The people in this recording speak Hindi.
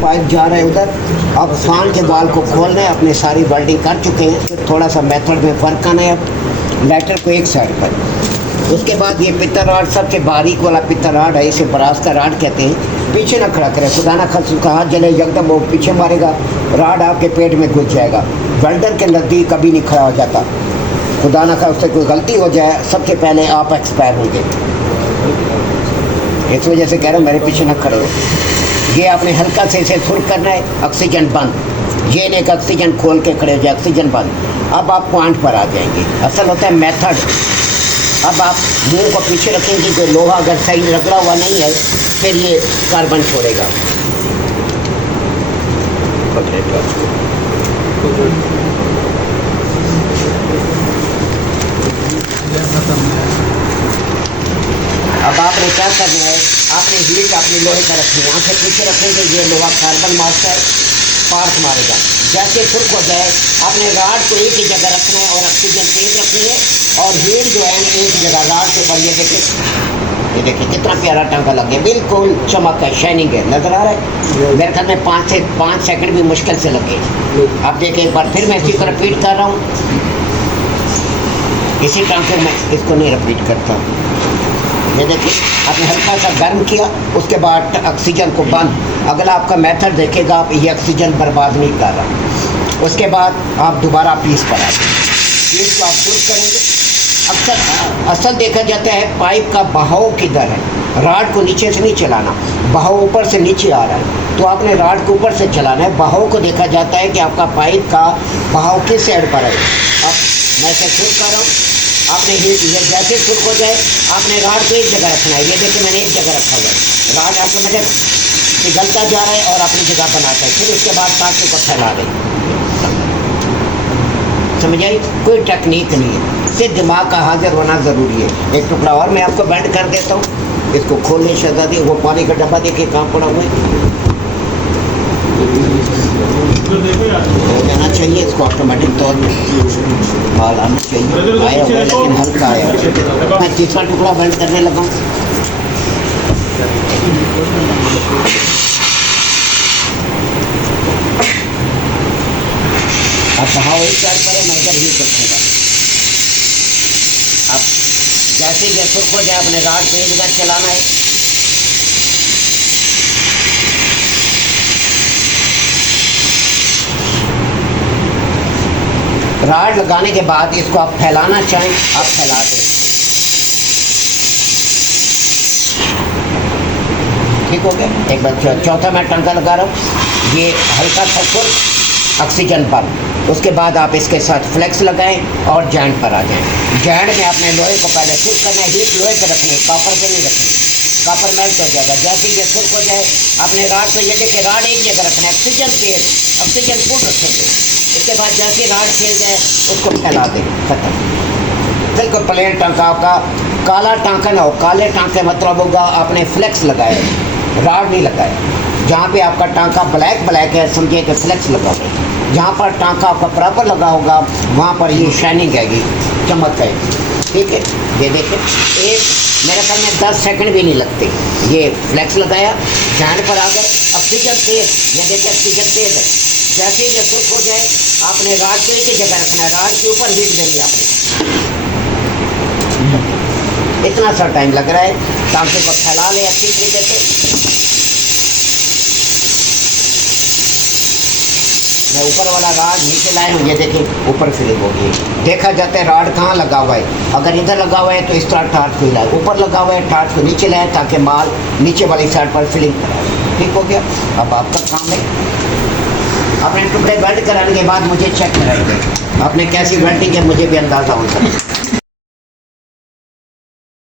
पाइप जा रहा है उधर। अब फैन के बाल को खोलना है, अपने सारी वेल्डिंग कर चुके हैं, थोड़ा सा मेथड में फ़र्क आना है। अब लाइटर को एक साइड पर, उसके बाद ये पित्तर राड सबसे बारीक वाला पित्तर राड है, इसे बरास का राड कहते हैं। पीछे ना खड़ा करें, खुदा ना खास्ता उसका हाथ जले एकदम, वो पीछे मारेगा, राड आपके पेट में घुस जाएगा। वेल्डर के नज़दीक कभी नहीं खड़ा हो जाता, खुदा ना खास्ता उससे कोई गलती हो जाए सबसे पहले आप एक्सपायर होंगे। इस वजह से कह रहा हूँ मेरे पीछे ना खड़े हो। ये आपने हल्का से इसे सुर करना है, ऑक्सीजन बंद। ये नहीं कि ऑक्सीजन खोल के खड़े हो जाए, ऑक्सीजन बंद। अब आप पॉइंट पर आ जाएंगे। असल होता है मेथड। अब आप मुंह को पीछे रखेंगे, कोई लोहा अगर सही रगड़ा हुआ नहीं है फिर ये कार्बन छोड़ेगा। अब आपने क्या करना है, आपने हीट अपने लोहे का रखनी है, आँखें पीछे रखेंगे, ये लोहा कार्बन मारता है, पार्ट मारेगा। जैसे सुर्ख हो जाए आपने राड को एक ही जगह रखना है और ऑक्सीजन तेज रखनी है, और हीट जो है एक जगह राड के ऊपर। ये देखिए कितना प्यारा टांका लग गया, बिल्कुल चमक है, शाइनिंग है, नजर आ रहा है। मेरे ख्याल में 5 से 5 सेकंड भी मुश्किल से लगे। अब देखिए एक बार फिर मैं इसी को रिपीट कर रहा हूँ, इसी टांके में इसको नहीं रिपीट करता। ये देखिए आपने हल्का सा गर्म किया, उसके बाद ऑक्सीजन को बंद। अगला आपका मेथड देखेगा, आप ये ऑक्सीजन बर्बाद नहीं कर रहा। उसके बाद आप दोबारा पीस पर आए, पीस को आप शुरू करेंगे। असल देखा जाता है पाइप का बहाव किधर है, राड को नीचे से नहीं चलाना, बहाव ऊपर से नीचे आ रहा है, तो आपने राड को ऊपर से चलाना है। बहाव को देखा जाता है कि आपका पाइप का बहाव किस साइड पर है। अब मैं इसे शुरू कर रहा हूँ, आपने ये जैसे शुरू हो जाए आपने राड को एक जगह रखना है। ये देखिए मैंने एक जगह रखा हुआ है, राड आपको मतलब पिघलता जा रहा है और अपनी जगह बनाता है। फिर उसके बाद टाँके को फैला दें। समझ आई? कोई टेक्निक नहीं है, सिर्फ दिमाग का हाजिर होना ज़रूरी है। एक टुकड़ा और मैं आपको बेंड कर देता हूँ, इसको खोलने शहजादी। वो पानी का डब्बा देखिए कहाँ पड़ा हुआ है, हो जाना चाहिए, इसको ऑटोमेटिक तौर पर बाल आना चाहिए। आया होगा लेकिन हल्का आया। मैं तीसरा टुकड़ा बेंड करने लगा हूँ। अब बहाव एक साइड पर है, मैं इधर ही रखूँगा। अब जैसे जैसे हो जाए अपने राड को एक जगह चलाना है। राड लगाने के बाद इसको आप फैलाना चाहें आप फैला दें, ठीक हो गया। एक बार चौथा मैं टंका लगा रहा हूँ, ये हल्का सा फुल ऑक्सीजन बंद। उसके बाद आप इसके साथ फ्लेक्स लगाएं और जॉइंट पर आ जाएं। जॉइंट में आपने लोहे को पहले शुरू करना है, हीट लोहे पे रखनी है, कॉपर पे नहीं रखनी, कॉपर मेल्ट हो जाएगा। जैसे ये शुरू हो जाए आपने राड को, ये देखिए राड एक जगह रखना है, ऑक्सीजन तेज, ऑक्सीजन फुल रखेंगे। उसके बाद जैसे राड खेल जाए उसको फैला दें, खत्म। बिल्कुल प्लेन टांका आपका, काला टांका ना हो। काले टांके मतलब होगा आपने फ्लेक्स लगाया, राड नहीं लगाया। जहाँ पे आपका टांका ब्लैक है समझिए कि फ्लेक्स लगा होगा। जहाँ पर टांका आपका प्रॉपर लगा होगा वहाँ पर ये शाइनिंग आएगी, चमक आएगी, ठीक है। ये देखिए एक मेरे ख्याल में 10 सेकंड भी नहीं लगते। ये फ्लेक्स लगाया, जॉइंट पर आ गए, ऑक्सीजन तेज, ये देखिए ऑक्सीजन तेज है। जैसे ही सुर्ख हो जाए आपने राड को एक ही जगह रखना है, राड के ऊपर हीट देनी आपने। इतना सा टाइम लग रहा है, टांके को फैला ले अच्छी तरीके से। मैं ऊपर वाला राड नीचे लाए हूँ, ये देखिए ऊपर फिलिंग हो गई। देखा जाता है राड कहाँ लगा हुआ है, अगर इधर लगा हुआ है तो इस तरह टार्च को हिलाए, ऊपर लगा हुआ है टार्च को नीचे लाए ताकि माल नीचे वाली साइड पर फिलिंग कराए, ठीक हो गया। अब आपका काम है, अपने टुकड़े वेल्ड कराने के बाद मुझे चेक कराएंगे आपने कैसी वेल्डिंग है, मुझे भी अंदाज़ा हो सके।